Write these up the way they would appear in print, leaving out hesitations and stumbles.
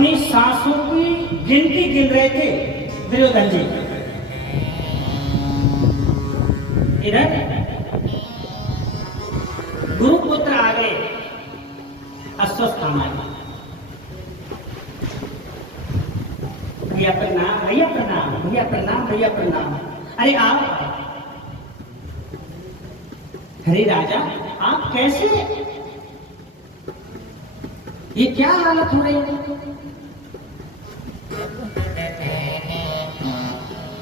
अपनी सांसों की गिनती गिन रहे थे दुर्योधन जी। इधर गुरुपुत्र आ गए अश्वस्थामा। भैया प्रणाम, भैया प्रणाम, भैया प्रणाम, भैया प्रणाम। अरे आप, अरे राजा आप कैसे, ये क्या हालत हो रही है?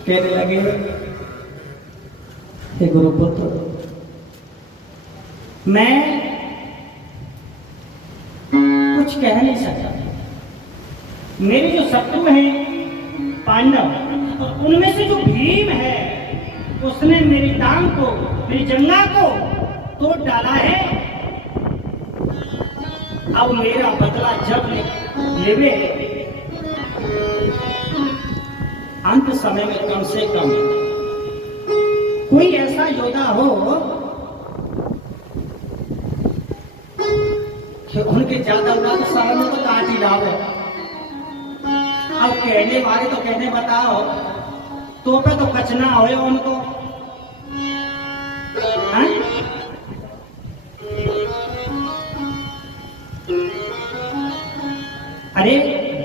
कहने लगे, हे गुरुपुत्र, मैं कुछ कह नहीं सकता। मेरे जो शत्रु हैं पांडव, और उनमें से जो भीम है उसने मेरी टांग को, मेरी जंघा को तोड़ डाला है। अब मेरा बदला जब लेवे, अंत समय में कम से कम कोई ऐसा योद्धा हो कि उनके ज्यादा उड़ा तो सारा में तो काट ही डाल है। अब कहने वाले तो कहने बताओ, तो पे तो कचना हो उनको। अरे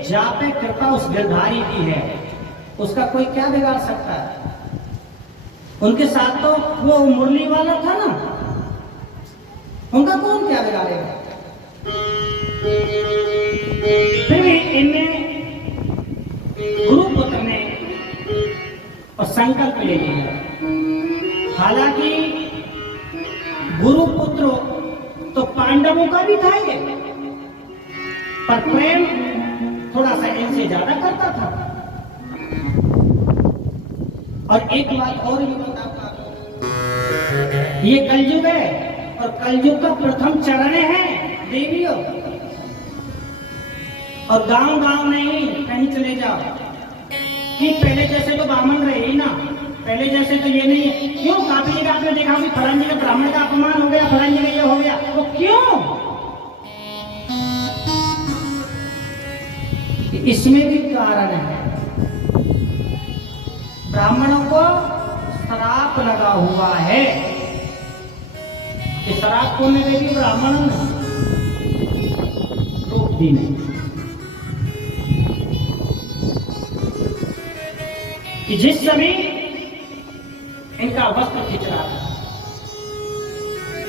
जा पे कृपा उस गिरधारी की है, उसका कोई क्या बिगाड़ सकता है? उनके साथ तो वो मुरली वाला था ना, उनका कौन क्या बिगाड़ेगा? फिर भी इनमें गुरुपुत्र ने और संकल्प ले लिया। हालांकि गुरुपुत्र तो पांडवों का भी था ये, पर प्रेम थोड़ा सा इनसे ज्यादा करता था। और एक बात और भी बताऊंगा, ये कलयुग है और कलयुग का प्रथम चरण है देवियों। और गांव गांव नहीं, कहीं चले जाओ कि पहले जैसे तो ब्राह्मण रहे ही ना, पहले जैसे तो ये नहीं है। क्यों? काफी जगह आपने देखा कि फलान जगह ब्राह्मण का अपमान हो गया, फलान जगह ये हो गया। वो क्यों? इसमें भी कारण है। ब्राह्मणों को श्राप लगा हुआ है। ये श्राप को में भी ब्राह्मण रोक दी नहीं कि जिस समय इनका वस्त्र खिंच रहा था,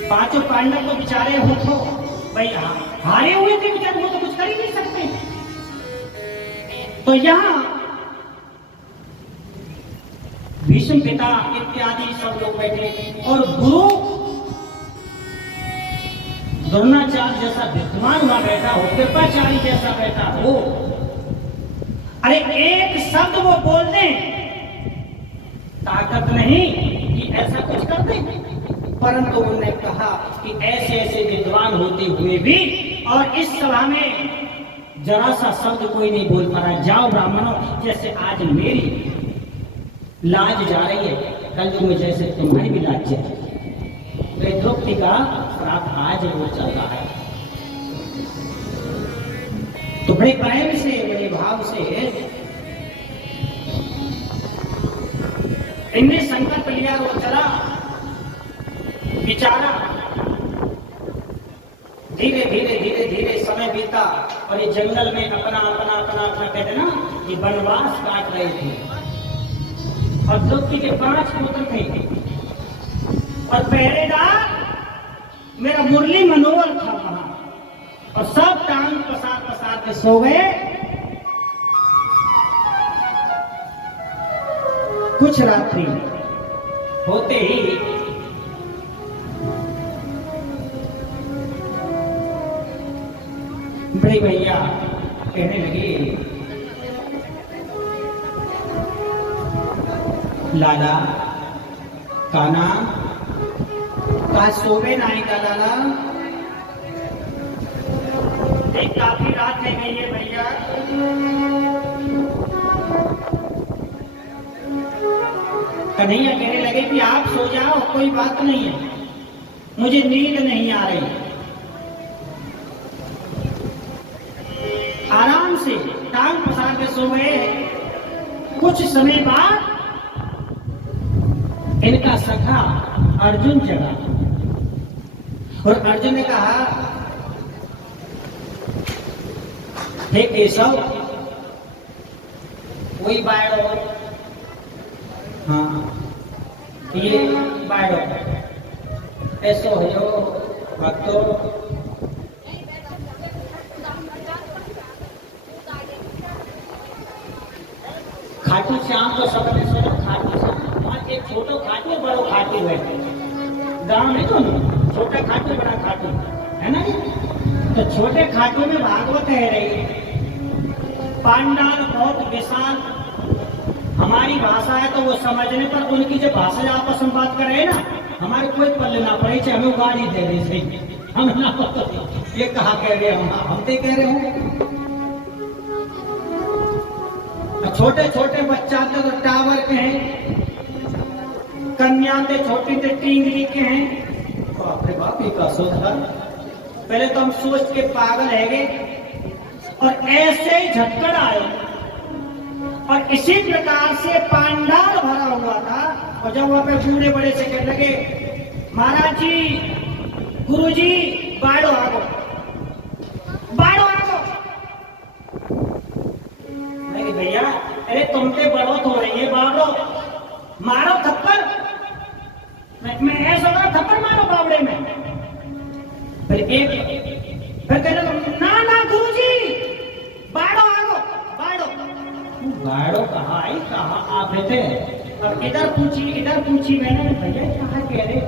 पांचों पांडव तो बेचारे हो तो भाई हारे हुए थे बेचारे, वो तो कुछ कर ही नहीं सकते। तो यहां भीष्म पिता इत्यादि सब लोग बैठे और गुरु द्रोणाचार्य जैसा विद्वान वहां बैठा हो, कृपाचार्य जैसा बैठा हो। अरे एक शब्द वो बोल दें, ताकत नहीं कि ऐसा कुछ कर दे, परंतु उन्होंने कहा कि ऐसे ऐसे विद्वान होते हुए भी और इस सभा में जरा सा शब्द कोई नहीं बोल पा रहा। जाओ ब्राह्मणों, जैसे आज मेरी लाज जा रही है, कल में जैसे तुम्हारी भी लाज जाए। द्रौपदी का श्राप आज वो चल रहा है। तो बड़े प्रेम से, बड़े भाव से इनने संकल्प लिया। वो चला बिचारा, धीरे धीरे धीरे धीरे समय बीता और ये जंगल में अपना अपना अपना अपना कहते ना, ये वनवास काट रहे थे। और द्रौपदी के 5 पुत्र थे और पहरेदार मेरा मुरली मनोहर था वहां, और सब टांग पसार पसार के सो गए। कुछ रात्रि होते ही बड़े भैया कहने लगे, लाला काना का सोवे नहीं का लाला, एक काफी रात है गई है भैया। कन्हैया कहने लगे कि आप सो जाओ, कोई बात नहीं है, मुझे नींद नहीं आ रही, आराम से सो गए। कुछ समय बाद इनका सखा अर्जुन जगा और अर्जुन ने कहा, हे केशव, वही बाड़ो, हाँ ये बाड़ो ऐसो हो भक्तो, खाटू श्याम को सबने सुनो, खाटू श्याम वहाँ एक छोटो खाटू बड़ो खाटू है, गांव में तो नहीं, छोटा खाटू बड़ा खाटू है ना। तो छोटे खाटू में भागवत है रही, पांडाल बहुत विशाल, हमारी भाषा है तो वो समझने पर उनकी जो भाषा आपस में बात कर रहे हैं ना, हमारे कोई पल्ले ना पड़े, चाहे हमें गाड़ी दे दे सही, हम ना ये कहा कह रहे हम तो कह रहे हो। छोटे छोटे बच्चा तो टावर के हैं, कन्या ते छोटी ते टींगली के हैं। बाप रे बाप, ये का सुधार, पहले तो हम सोच के पागल है गए और ऐसे ही झटकड़ आए और इसी प्रकार से पांडाल भरा हुआ था। और जब वहां पे बूढ़े बड़े से कहने लगे, महाराज जी, गुरु जी, बाड़ो आगो, बाड़ो आगो। नहीं भैया, अरे तुमसे बढ़ोत हो रही है, बाड़ो मारो थप्पड़, मैं ऐसा करो थप्पड़ मारो बावड़े में। फिर कहने लगा, ना ना गुरु जी, बाड़ो आगो, बाड़ो। बाड़ो कहा आई, कहा आप थे, अब इधर पूछी मैंने, भैया कहा कह रहे,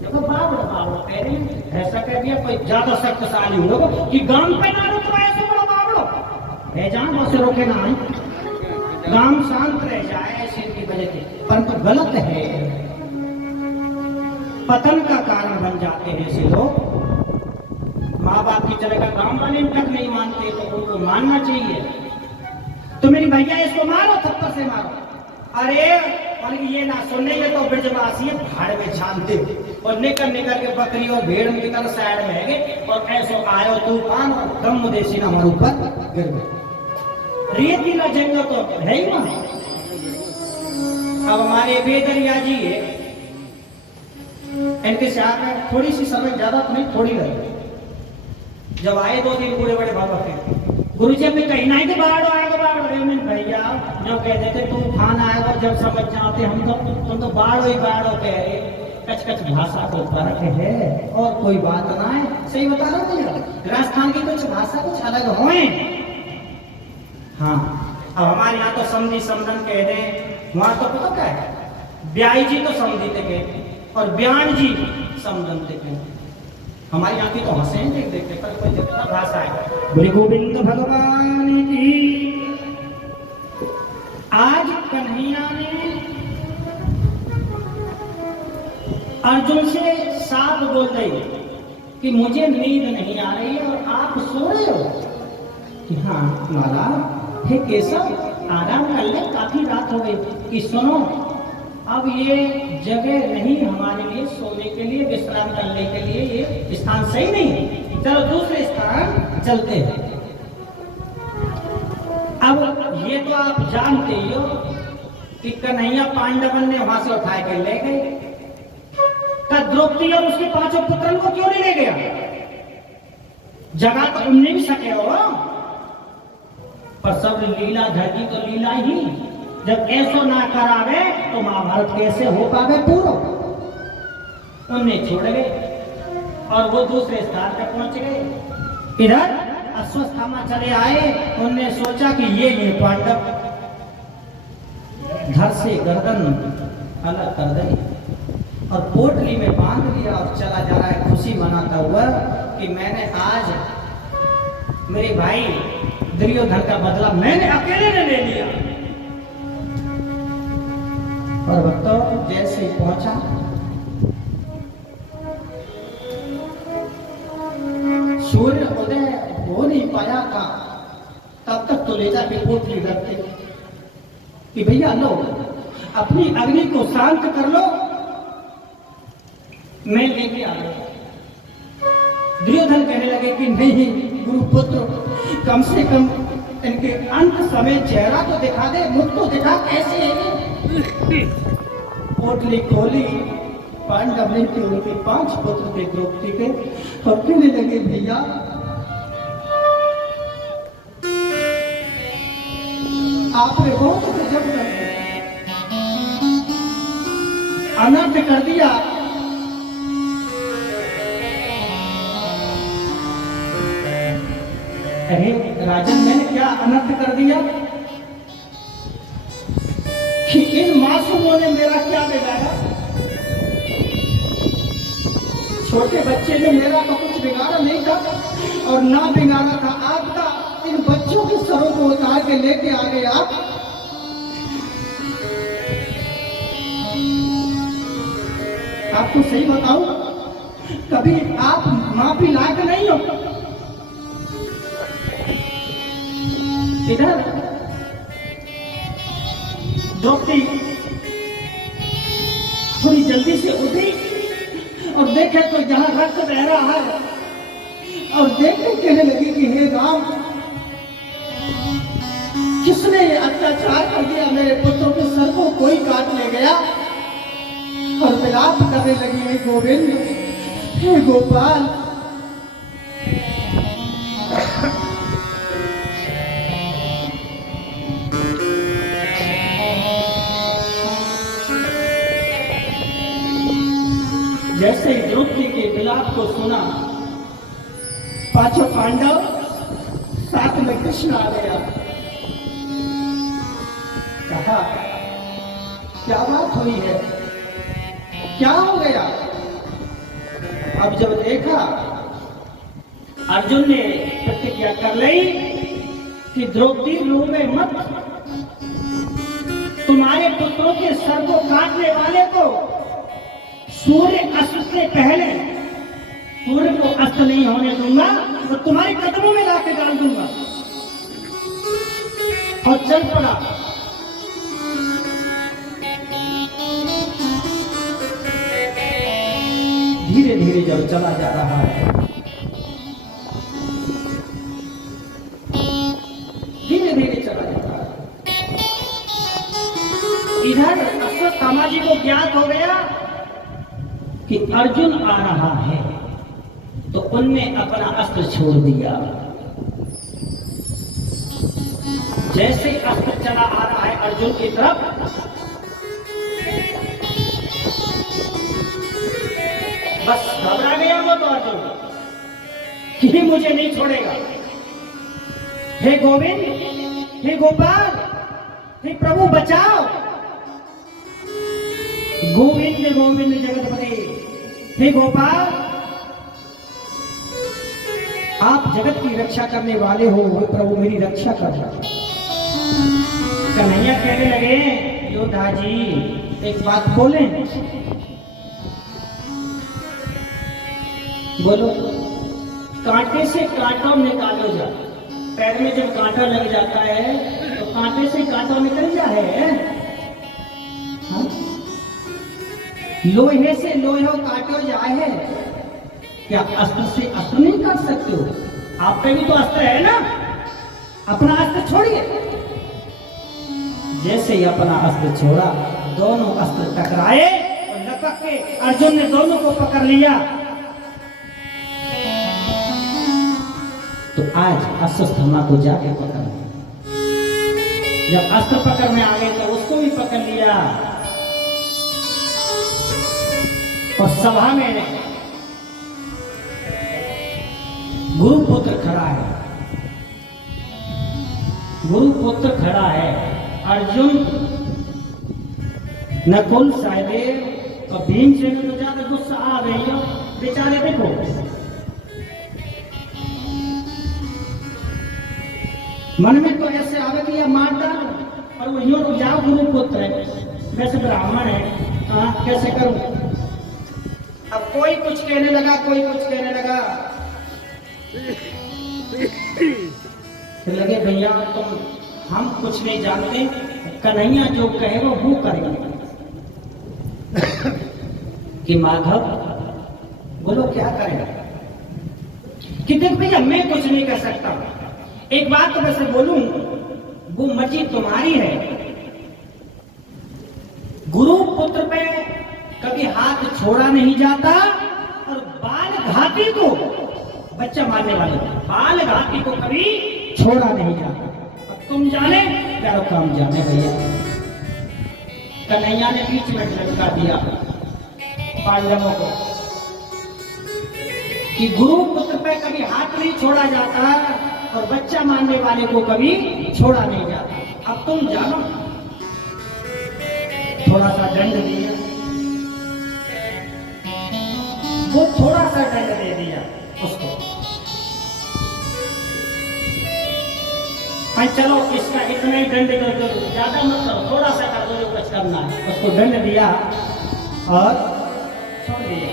देखो बावड़ो बावड़ो कह रहे, ऐसा कह दिया कोई ज्यादा शक्तिशाली हो कि गांव पे ना रुक रहा, ऐसे बड़ा बावड़ो है, जान वहां से रोके ना आए, गांव शांत रह जाए ऐसे की वजह से, परंतु गलत है, पतन का कारण बन जाते हैं ऐसे लोग। माँ बाप की तरह का गांव वाले तक नहीं मानते तो उनको मानना चाहिए। तो मेरी भैया इसको मारो, थप्पड़ से मारो। अरे ये ना सुनने में तो ब्रजवासी भाड़ में छानते और निकल के बकरी और भेड़ निकल साइड में है और ऐसो आयो तूफान और गम देसी ना हमारे ऊपर गिर गए। रेती ना जंगल तो है ही वहां। अब हमारे बेदरिया जी है, इनके साथ में थोड़ी सी समय ज्यादा तो नहीं, थोड़ी लगी। जब आए 2 दिन बूढ़े बड़े बाबा के, गुरु जी हमें कहीं नहीं थे, बाढ़ आएगा भैया, जो कह देते तूफान आएगा, जब समझ जाते हम तो, तुम तो बाढ़ कह रहे, कच कच भाषा को फर्क है और कोई बात ना है। सही बता रहा हूँ, राजस्थान की कुछ भाषा कुछ अलग होए। हाँ, अब हमारे यहाँ तो समझी समझन कह रहे, वहां तो पता क्या है, ब्याई जी तो समझते कहते और ब्यान जी समझन कहते। हमारे यहाँ की तो हंसे देख देख पर कोई जितना भाषा है। गुरु गोविंद भगवान की। आज कन्हैया ने अर्जुन से साफ बोल रही कि मुझे नींद नहीं आ रही है और आप सो रहे हो। कि हाँ महाराज, हे केशव, आराम कर ले, काफी रात हो गई। कि सुनो, अब ये जगह नहीं हमारे लिए सोने के लिए, विश्राम करने के लिए, ये स्थान सही नहीं है, चलो दूसरे स्थान चलते हैं। अब ये तो आप जानते ही हो कि कन्हैया पांडवन ने वहां से उठा के ले गए, का द्रौपदी और उसके 5 पुत्रन को क्यों नहीं ले गया? जगह तो उनने भी सके हो, पर सब लीला धरती तो लीला ही। जब ऐसा ना करावे तो महाभारत कैसे हो पावे पूरा? उन्हें छोड़ गए और वो दूसरे स्थान पर पहुंच गए। इधर अश्वस्थामा चले आए, उनने सोचा कि ये पांडव धड़ से गर्दन अलग कर दे और पोटली में बांध लिया और चला जा रहा है खुशी मनाता हुआ कि मैंने आज मेरे भाई दुर्योधन का बदला मैंने अकेले ने ले लिया। और भक्तों, जैसे ही पहुंचा, सूर्य उदय हो नहीं पाया था, तब तक तो ले जाके पोटली रखते कि भैया लो, अपनी अग्नि को शांत कर लो, मैं लेके आ गया। दुर्योधन कहने लगे कि नहीं गुरुपुत्र, कम से कम इनके अंत समय चेहरा तो दिखा दे, मुख तो दिखा, कैसे है? पोटली खोली, पांडव ने कि उनके 5 पुत्र थे द्रौपदी के, और कहने लगे भैया आपने बहुत गजब कर दिया, अनर्थ कर दिया। अरे राजन, मैंने क्या अनर्थ कर दिया कि इन मासूमों ने मेरा क्या बिगाड़ा? छोटे बच्चे ने मेरा तो कुछ बिगाड़ा नहीं था, और ना बिगाड़ा था आपका। इन बच्चों के सरों को उतार के लेके आ गए आप। आपको सही बताऊं, कभी आप माफी लायक नहीं हो। इधर द्रौपदी थोड़ी जल्दी से उठी और देखे तो जहां रक्त बह रहा है, और देखते कहने लगी कि हे राम, किसने ये अत्याचार कर दिया? मेरे पुत्रों के सर को कोई काट ले गया। और विलाप करने लगी, हे गोविंद, हे गोपाल। जैसे ही द्रौपदी के विलाप को सुना, 5 पांडव साथ में कृष्ण आ गया। कहा क्या बात हुई है, क्या हो गया? अब जब देखा, अर्जुन ने प्रतिज्ञा कर ली कि द्रौपदी रोवे मत, तुम्हारे पुत्रों के सर को काटने वाले को सूर्य अस्त से पहले, सूर्य को अस्त नहीं होने दूंगा, तो तुम्हारे कदमों में लाके डाल दूंगा। और चल पड़ा। धीरे धीरे जब चला जा रहा है, धीरे धीरे चला जा रहा है, इधर अश्वत्थामा जी को ज्ञात हो गया कि अर्जुन आ रहा है, तो उनने अपना अस्त्र छोड़ दिया। जैसे अस्त्र चला आ रहा है अर्जुन की तरफ, बस घबरा गया वो तो अर्जुन कि मुझे नहीं छोड़ेगा। हे गोविंद, हे गोपाल, हे प्रभु बचाओ। गोविंद गोविंद जगतपते, हे गोपाल, आप जगत की रक्षा करने वाले हो, हे प्रभु मेरी रक्षा कर। कन्हैया कहने लगे, योद्धा जी एक बात बोले। बोलो। कांटे से कांटा निकालो जा। पैर में जब कांटा लग जाता है तो कांटे से कांटा निकल जाए। लोहे से लोहे काटो जाए है, क्या अस्त्र से अस्त्र नहीं काट सकते हो? आप पे भी तो अस्त्र है ना, अपना अस्त्र छोड़िए। जैसे ही अपना अस्त्र छोड़ा, दोनों अस्त्र टकराए और लपक के अर्जुन ने दोनों को पकड़ लिया। तो आज अश्वत्थामा को जाके पकड़, जब अस्त्र पकड़ में आ गए तो उसको भी पकड़ लिया। और सभा में गुरुपुत्र खड़ा है, गुरुपुत्र खड़ा है। अर्जुन, नकुल, सहदेव और भीमसेन को ज्यादा गुस्सा आ रही है बेचारे। देखो मन में तो ऐसे आवे कि यह मार डाल, और वो यूं रुक जाओ, गुरुपुत्र है, वैसे ब्राह्मण है, हाँ कैसे करूं? अब कोई कुछ कहने लगा, कोई कुछ कहने लगा। फिर लगे भैया तुम, हम कुछ नहीं जानते, कन्हैया जो कहेगा वो करेंगे। कि माधव बोलो क्या करेगा? कि देख भैया मैं कुछ नहीं कर सकता, एक बात तो वैसे बोलूं, वो मर्जी तुम्हारी है। गुरु पुत्र पे कभी हाथ छोड़ा नहीं जाता, और बाल घाटी को, बच्चा मारने वाले बाल घाटी को कभी छोड़ा नहीं जाता। अब तुम जाने प्यारो काम जाने भैया, कन्हैया ने बीच में लटका दिया पांडवों को कि गुरु पुत्र पे कभी हाथ नहीं छोड़ा जाता, और बच्चा मारने वाले को कभी छोड़ा नहीं जाता। अब तुम जानो, थोड़ा सा दंड दिया, वो थोड़ा सा दंड दे दिया उसको। चलो इसका इतना ही दंड कर दो, ज्यादा मत करो, थोड़ा सा कर दो जो कुछ करना है। उसको दंड दिया और छोड़ दिया।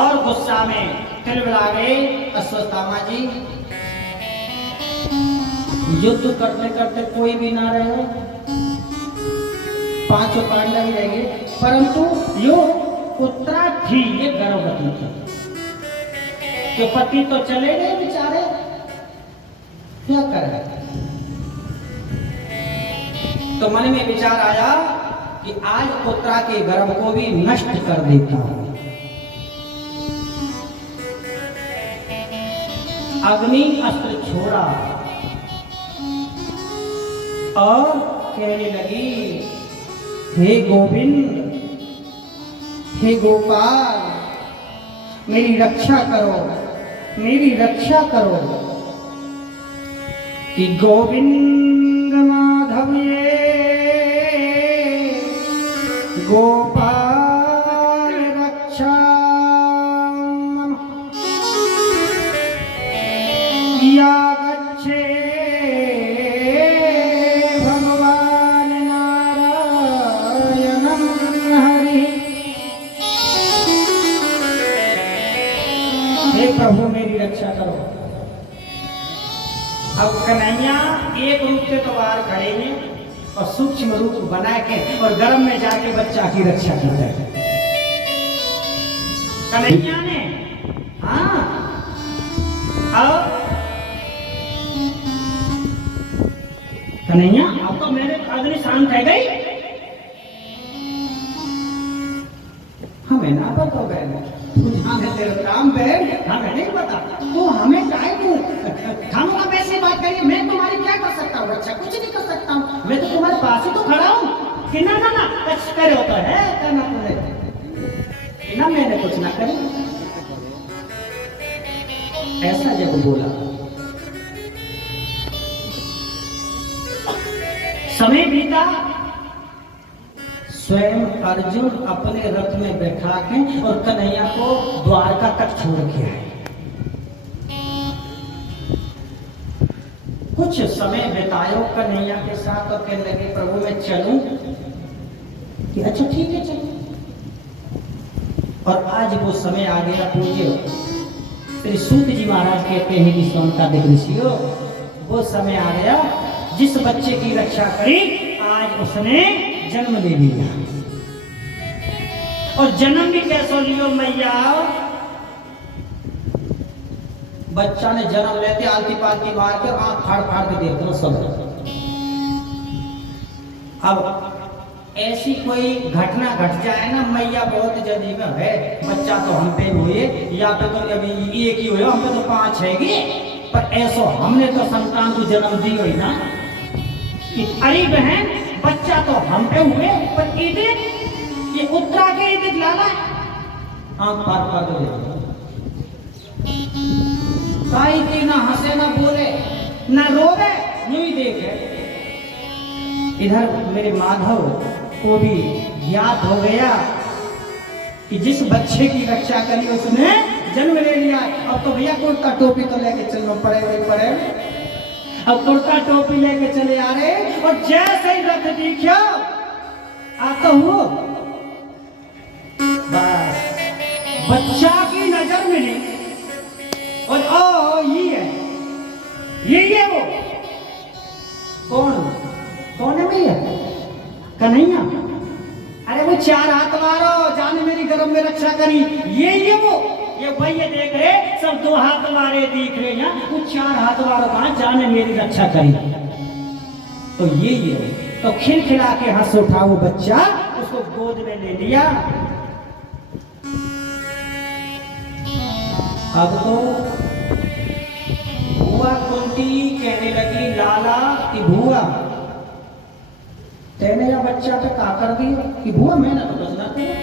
और गुस्सा में तिलमिला गए अश्वत्थामा जी। युद्ध करते करते कोई भी ना रहे, पांचों पांडव ही रहेंगे, परंतु यो उत्तरा थी, ये गर्भवती थी कि पति तो चले गए बेचारे, क्या करे। तो मन में विचार आया कि आज पुत्रा के गर्भ को भी नष्ट कर देता हूं। अग्नि अस्त्र छोड़ा और कहने लगी, हे गोविंद, हे गोपाल, मेरी रक्षा करो, मेरी रक्षा करो। कि गोविंद माधव ये गोपाल रक्षा या गच्छे भगवान नारायणं हरि। हे प्रभु मेरी रक्षा करो। अब कन्हैया एक रूप से तो बाहर खड़े हैं और सूक्ष्म रूप बना के और गर्भ में जाके बच्चा की रक्षा करते हैं कन्हैया ने। हाँ, अब कन्हैया अब तो मेरे अग्नि शांत है गई। हमें ना पता बहन, हमें तेरा काम बहन हमें नहीं पता, तो हमें टाइम हम आप ऐसी बात करिए, मैं तुम्हारी क्या कर सकता हूँ बच्चा, कुछ नहीं कर सकता हूँ, मैं तो तुम्हारे पास ही तो खड़ा हूँ कि ना ना ना कुछ करे होता है करना तुम्हें ना, मैंने कुछ ना करी। ऐसा जब बोला, समय बीता, स्वयं अर्जुन अपने रथ में बैठा के और कन्हैया को द्वारका तक छोड़ के आए। कुछ समय बितायो कन्हैया के साथ और कहने लगे, प्रभु मैं चलूं? कि अच्छा ठीक है चलो। और आज वो समय आ गया, पूज्य श्री सूत जी महाराज कहते हैं कि सोनकादिक ऋषियों, वो समय आ गया जिस बच्चे की रक्षा करी, आज उसने जन्म ले लिया। और जन्म भी कैसे लियो मैया, बच्चा ने जन्म लेते आलती पालती मार कर आंख फाड़ फाड़ के देख लो सब। अब ऐसी कोई घटना घट जाए ना, मैया बहुत जल्दी में है, बच्चा तो हम पे हुए या पे तो अभी एक ही हुए, हम पे तो 5 है, पर ऐसा हमने तो संतान को जन्म दी हुई ना कि अरे बहन बच्चा तो हम पे हुए, पर ये उत्तरा के इधर लाला आंख फाड़ फाड़ के देख ना, हंसे ना बोले ना रोवे, यूं ही देखे। इधर मेरे माधव को भी ज्ञात हो गया कि जिस बच्चे की रक्षा करी उसने जन्म ले लिया। अब तो भैया कुर्ता टोपी तो लेके चलना पड़े। अब कुर्ता टोपी लेके चले आ रहे, और जैसे ही रथ दिखा आता हूँ, बस बच्चा की नजर मिली और ओ ये है वो। कौन है भैया? कन्हैया। अरे वो 4 हाथ मारो, जान मेरी गर्भ में रक्षा करी, ये वो ये वही ये देख रहे सब 2 हाथ वाले दिख रहे हैं, वो 4 हाथ वालों कहाँ जाने मेरी रक्षा करी। तो ये तो खिलखिला के हंस उठा वो बच्चा, उसको गोद में ले लिया। अब तो बुआ कुंती कहने लगी लाला कि बुआ तेने या बच्चा पे का कर दिया कि बुआ मैंने तो कुछ ना किया,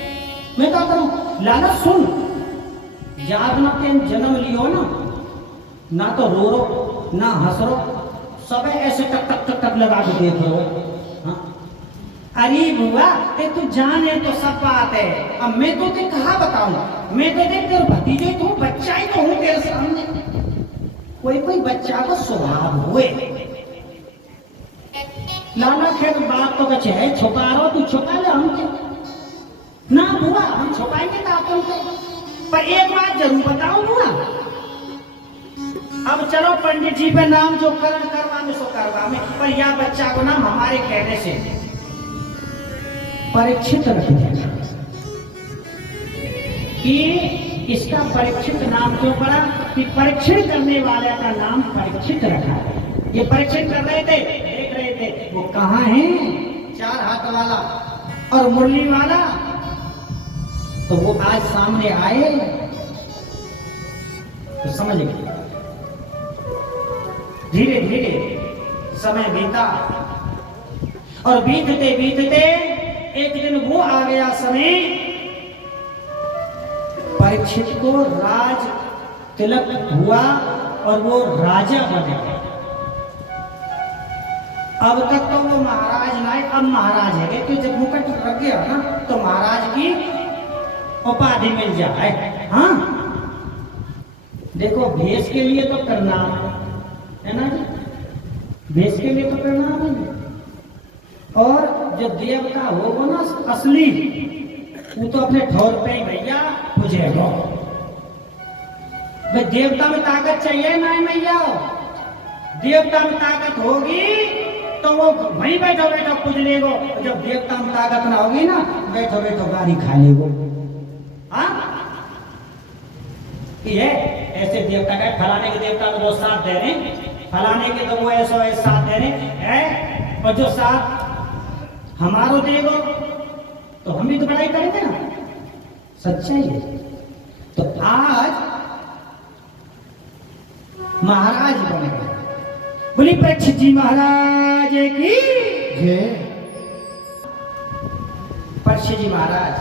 मैं क्या करूं। लाला सुन, याद ना तेन जन्म लियो ना तो रो रो ना हंस रो, सब ऐसे टक टक टक टक लगा के देख रो। हाँ? अरे बुआ ते तू जाने तो सब बात है, अब मैं तो ते कहा बताऊं, मैं तो देख तेरे भतीजे तू बच्चा ही तो हूं तेरे सामने। कोई बच्चा को स्वभाव हुए। लाला खेत बात तो कछ है छुपा रहो, तू छुपा ले हम क्या ना बुआ, हम छुपाएंगे ना तुमसे। पर एक बात जरूर बताऊं बुआ, अब चलो पंडित जी पे नाम जो करण करवा में सो करवा में, पर यह बच्चा को नाम हमारे कहने से परीक्षित रख देना कि इसका परीक्षित नाम क्यों पड़ा कि परीक्षण करने वाले का नाम परीक्षित रखा है। ये परीक्षण कर रहे थे, देख रहे थे वो कहाँ है 4 हाथ वाला और मुरली वाला, तो वो आज सामने आए तो समझ गए। धीरे धीरे समय बीता और बीतते बीतते एक दिन वो आ गया समय, परीक्षित को राज तिलक हुआ और वो राजा बने। अब तक तो वो महाराज नहीं, अब महाराज है कि जब मुकुट रख गया ना तो महाराज की उपाधि मिल जाए। हाँ देखो भेष के लिए तो करना है ना जी, भेष के लिए तो करना है। और जो देवता होगा ना असली, वो तो अपने ठौर पे ही भैया बुझेगा। भाई देवता में ताकत चाहिए ना भैया, देवता में ताकत होगी तो वो वहीं बैठो बैठो पूज लेगो, जब देवता में ताकत ना होगी ना बैठो बैठो गाड़ी खा लेगो। हाँ ये ऐसे देवता का फलाने के देवता तो वो साथ दे रहे, फलाने के तो वो ऐसा साथ दे रहे है, और जो साथ हमारो देगो तो हम भी तो बड़ाई करेंगे ना, सच्चाई है। तो आज महाराज बन गए। बोली परीक्षित जी महाराज की जय। परीक्षित जी महाराज